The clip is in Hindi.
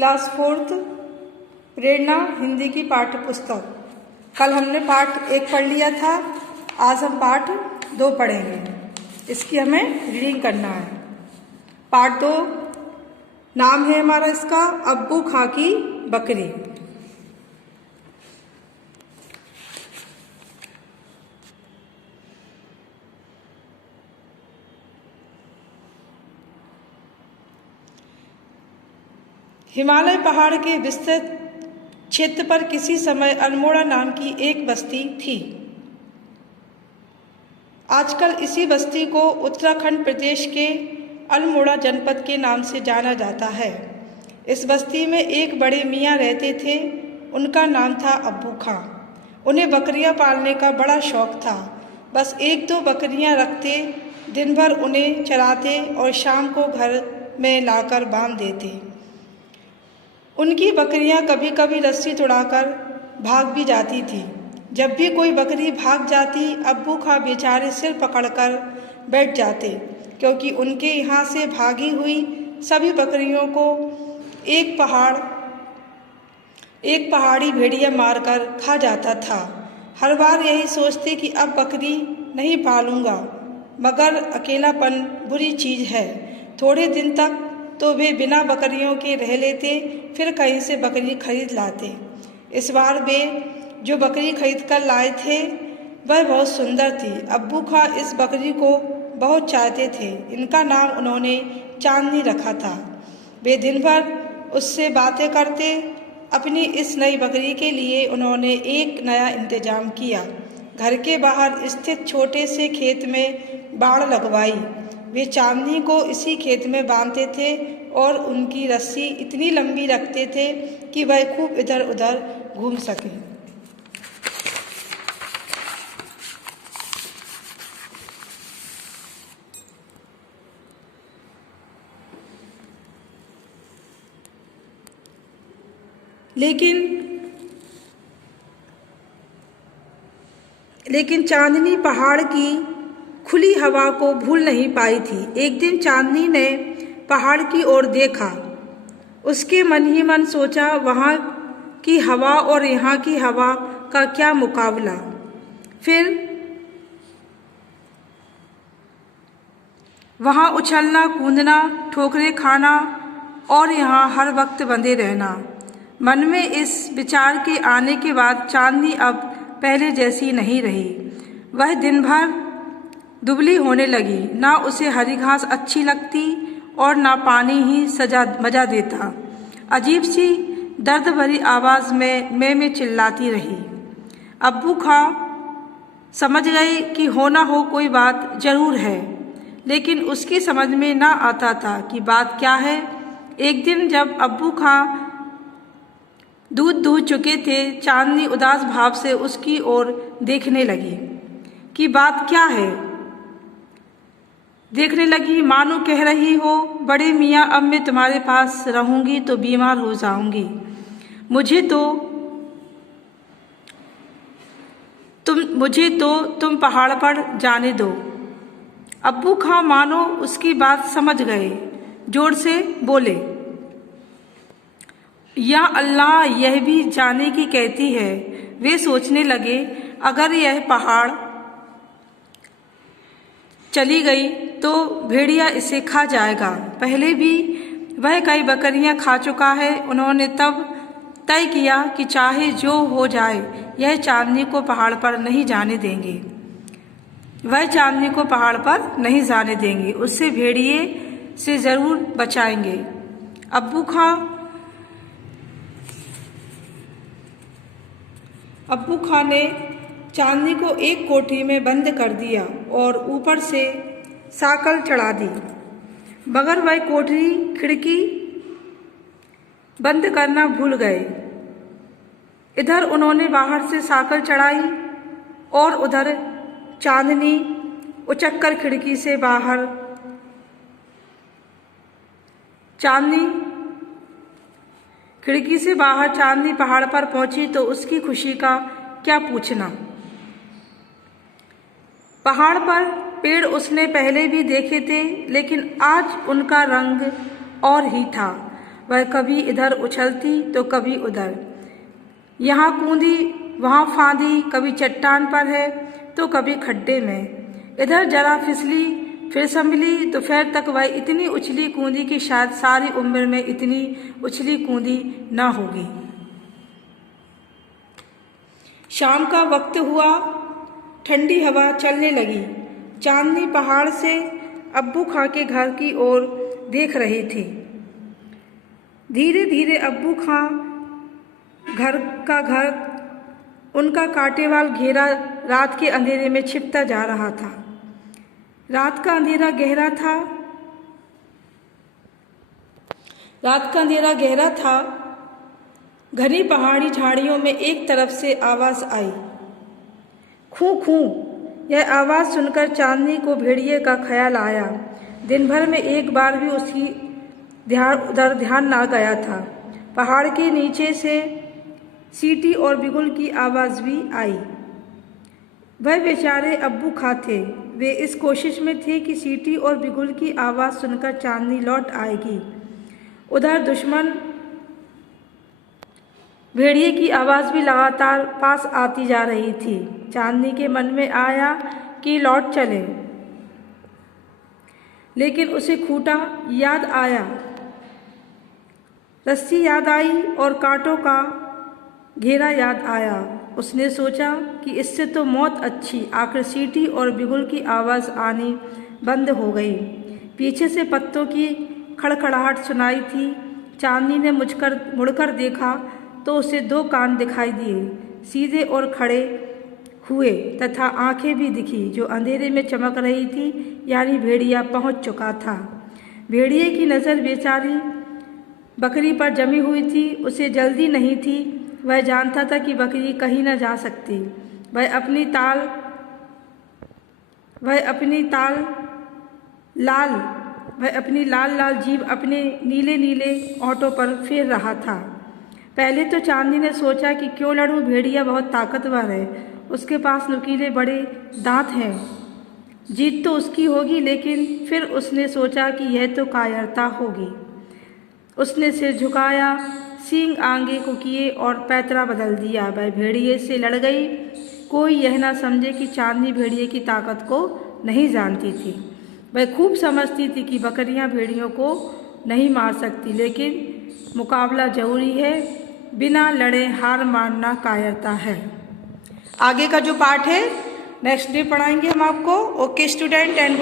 क्लास 4th प्रेरणा हिंदी की पाठ्य पुस्तक। कल हमने पाठ 1 पढ़ लिया था, आज हम पाठ 2 पढ़ेंगे। इसकी हमें रीडिंग करना है। पाठ 2 नाम है हमारा इसका अब्बू खां की बकरी। हिमालय पहाड़ के विस्तृत क्षेत्र पर किसी समय अल्मोड़ा नाम की एक बस्ती थी। आजकल इसी बस्ती को उत्तराखंड प्रदेश के अल्मोड़ा जनपद के नाम से जाना जाता है। इस बस्ती में एक बड़े मियाँ रहते थे। उनका नाम था अब्बू खां। उन्हें बकरियां पालने का बड़ा शौक था। बस 1-2 बकरियां रखते, दिन भर उन्हें चराते और शाम को घर में लाकर बांध देते। उनकी बकरियां कभी कभी रस्सी तोड़ाकर भाग भी जाती थी। जब भी कोई बकरी भाग जाती, अब्बू खां बेचारे सिर पकड़कर बैठ जाते, क्योंकि उनके यहाँ से भागी हुई सभी बकरियों को एक पहाड़ी भेड़िया मारकर खा जाता था। हर बार यही सोचते कि अब बकरी नहीं पालूंगा, मगर अकेलापन बुरी चीज़ है। थोड़े दिन तक तो वे बिना बकरियों के रह लेते, फिर कहीं से बकरी खरीद लाते। इस बार वे जो बकरी खरीद कर लाए थे वह बहुत सुंदर थी। अब्बू खां इस बकरी को बहुत चाहते थे। इनका नाम उन्होंने चांदनी रखा था। वे दिन भर उससे बातें करते। अपनी इस नई बकरी के लिए उन्होंने एक नया इंतजाम किया। घर के बाहर स्थित छोटे से खेत में बाड़ लगवाई। वे चांदनी को इसी खेत में बांधते थे और उनकी रस्सी इतनी लंबी रखते थे कि वह खूब इधर उधर घूम सके। लेकिन चांदनी पहाड़ की खुली हवा को भूल नहीं पाई थी। एक दिन चांदनी ने पहाड़ की ओर देखा। उसके मन ही मन सोचा, वहाँ की हवा और यहाँ की हवा का क्या मुकाबला। फिर वहाँ उछलना कूदना, ठोकरें खाना और यहाँ हर वक्त बंधे रहना। मन में इस विचार के आने के बाद चांदनी अब पहले जैसी नहीं रही। वह दिन भर दुबली होने लगी। ना उसे हरी घास अच्छी लगती और ना पानी ही मजा देता। अजीब सी दर्द भरी आवाज़ में मैं चिल्लाती रही। अब्बू खां समझ गए कि हो ना हो कोई बात जरूर है, लेकिन उसकी समझ में ना आता था कि बात क्या है। एक दिन जब अब्बू खां दूध दूह चुके थे, चांदनी उदास भाव से उसकी ओर देखने लगी कि बात क्या है। देखने लगी मानो कह रही हो, बड़े मियाँ अब मैं तुम्हारे पास रहूंगी तो बीमार हो जाऊंगी। मुझे तो तुम पहाड़ पर जाने दो। अब्बू खां मानो उसकी बात समझ गए, जोर से बोले, या अल्लाह, यह भी जाने की कहती है। वे सोचने लगे, अगर यह पहाड़ चली गई तो भेड़िया इसे खा जाएगा। पहले भी वह कई बकरियां खा चुका है। उन्होंने तब तय किया कि चाहे जो हो जाए, यह चांदनी को पहाड़ पर नहीं जाने देंगे। वह चांदनी को पहाड़ पर नहीं जाने देंगे, उससे भेड़िए से जरूर बचाएंगे। अब्बू खां ने चांदनी को एक कोठरी में बंद कर दिया और ऊपर से साकल चढ़ा दी, मगर वह कोठरी खिड़की बंद करना भूल गए। इधर उन्होंने बाहर से साकल चढ़ाई और उधर चांदनी उचक्कर खिड़की से बाहर चांदनी पहाड़ पर पहुंची तो उसकी खुशी का क्या पूछना। पहाड़ पर पेड़ उसने पहले भी देखे थे, लेकिन आज उनका रंग और ही था। वह कभी इधर उछलती तो कभी उधर, यहाँ कूदी वहाँ फांदी, कभी चट्टान पर है तो कभी खड्डे में, इधर जरा फिसली फिर संभली, दोपहर तक वह इतनी उछली कूदी कि शायद सारी उम्र में इतनी उछली कूदी न होगी। शाम का वक्त हुआ, ठंडी हवा चलने लगी। चांदनी पहाड़ से अब्बू खां के घर की ओर देख रही थी। धीरे धीरे अब्बू खां घर उनका कांटेवाल घेरा रात के अंधेरे में छिपता जा रहा था। रात का अंधेरा गहरा था। घनी पहाड़ी झाड़ियों में एक तरफ से आवाज़ आई, खू खू। यह आवाज़ सुनकर चांदनी को भेड़िए का ख्याल आया। दिन भर में एक बार भी उसकी उधर ध्यान ना गया था। पहाड़ के नीचे से सीटी और बिगुल की आवाज़ भी आई। वह बेचारे अब्बू खां थे। वे इस कोशिश में थे कि सीटी और बिगुल की आवाज़ सुनकर चांदनी लौट आएगी। उधर दुश्मन भेड़िए की आवाज़ भी लगातार पास आती जा रही थी। चांदनी के मन में आया कि लौट चले, लेकिन उसे खूंटा याद आया, रस्सी याद आई और कांटों का घेरा याद आया। उसने सोचा कि इससे तो मौत अच्छी। आखिर सीटी और बिगुल की आवाज़ आनी बंद हो गई। पीछे से पत्तों की खड़खड़ाहट सुनाई थी। चांदनी ने मुड़कर देखा तो उसे दो कान दिखाई दिए, सीधे और खड़े हुए, तथा आंखें भी दिखी जो अंधेरे में चमक रही थी, यानी भेड़िया पहुंच चुका था। भेड़िए की नज़र बेचारी बकरी पर जमी हुई थी। उसे जल्दी नहीं थी। वह जानता था कि बकरी कहीं न जा सकती। वह अपनी लाल लाल जीभ अपने नीले नीले ओंठों पर फेर रहा था। पहले तो चांदनी ने सोचा कि क्यों लड़ूं, भेड़िया बहुत ताकतवर है, उसके पास नुकीले बड़े दांत हैं, जीत तो उसकी होगी। लेकिन फिर उसने सोचा कि यह तो कायरता होगी। उसने सिर झुकाया, सींग आगे को किए और पैतरा बदल दिया। वह भेड़िए से लड़ गई। कोई यह ना समझे कि चांदनी भेड़िए की ताकत को नहीं जानती थी। वह खूब समझती थी कि बकरियां भेड़ियों को नहीं मार सकती, लेकिन मुकाबला जरूरी है। बिना लड़े हार मानना कायरता है। आगे का जो पाठ है नेक्स्ट डे पढ़ाएंगे हम आपको। Okay student and